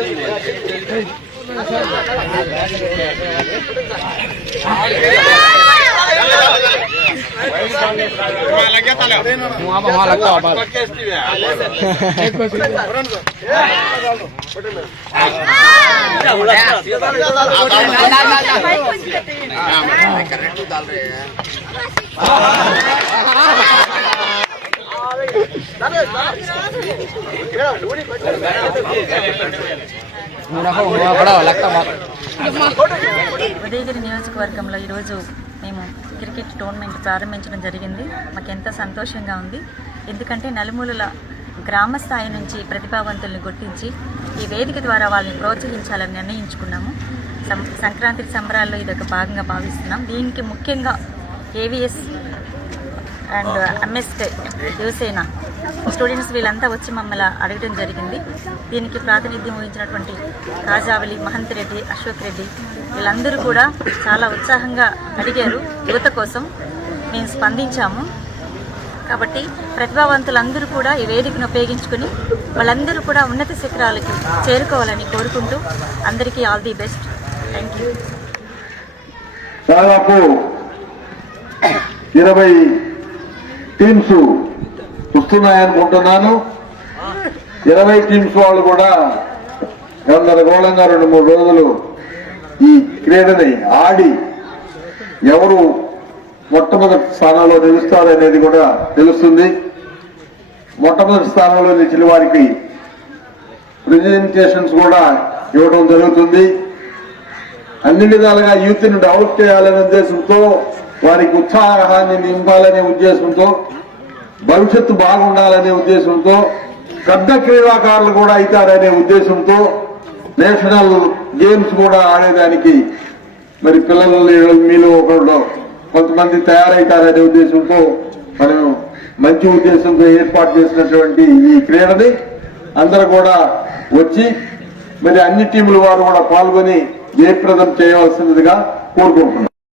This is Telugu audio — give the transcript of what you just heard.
ఆడే పెట్టండి ఉదయగిరి నియోజకవర్గంలో ఈరోజు మేము క్రికెట్ టోర్నమెంట్ ప్రారంభించడం జరిగింది. మాకు ఎంతో సంతోషంగా ఉంది. ఎందుకంటే నలుమూలల గ్రామ స్థాయి నుంచి ప్రతిభావంతుల్ని గుర్తించి ఈ వేదిక ద్వారా వాళ్ళని ప్రోత్సహించాలని నిర్ణయించుకున్నాము. సం సంక్రాంతి సంబరాల్లో ఇది ఒక భాగంగా భావిస్తున్నాం. దీనికి ముఖ్యంగా ఏవిఎస్ అండ్ ఎంఎస్టే యువసేన స్టూడెంట్స్ వీళ్ళంతా వచ్చి మమ్మల్ని అడగడం జరిగింది. దీనికి ప్రాతినిధ్యం వహించినటువంటి రాజావళి మహంత్ రెడ్డి అశోక్ రెడ్డి వీళ్ళందరూ కూడా చాలా ఉత్సాహంగా అడిగారు. యువత కోసం మేము స్పందించాము. కాబట్టి ప్రతిభావంతులందరూ కూడా ఈ వేదికను ఉపయోగించుకుని వాళ్ళందరూ కూడా ఉన్నత శిఖరాలకి చేరుకోవాలని కోరుకుంటూ అందరికీ all the best. Thank you. దాదాపు ఇరవై టీమ్స్ వస్తున్నాయనుకుంటున్నాను ఇరవై టీమ్స్ వాళ్ళు కూడా గందరగోళంగా రెండు మూడు రోజులు ఈ క్రీడని ఆడి ఎవరు మొట్టమొదటి స్థానంలో నిలుస్తారు అనేది కూడా తెలుస్తుంది. మొట్టమొదటి స్థానంలో నిలిచిన వారికి ప్రెజెంటేషన్స్ కూడా ఇవ్వడం జరుగుతుంది. అన్ని విధాలుగా యూత్ని డెవలప్ చేయాలనే ఉద్దేశంతో వారికి ఉత్సాహాన్ని నింపాలనే ఉద్దేశంతో భవిష్యత్తు బాగుండాలనే ఉద్దేశంతో పెద్ద క్రీడాకారులు కూడా అవుతారనే ఉద్దేశంతో నేషనల్ గేమ్స్ కూడా ఆడేదానికి మరి పిల్లలు మీలో ఒకళ్ళు కొంతమంది తయారవుతారనే ఉద్దేశంతో మనం మంచి ఉద్దేశంతో ఏర్పాటు చేసినటువంటి ఈ క్రీడని అందరూ కూడా వచ్చి మరి అన్ని టీముల వారు కూడా పాల్గొని జయప్రదం చేయవలసినదిగా కోరుకుంటున్నాం.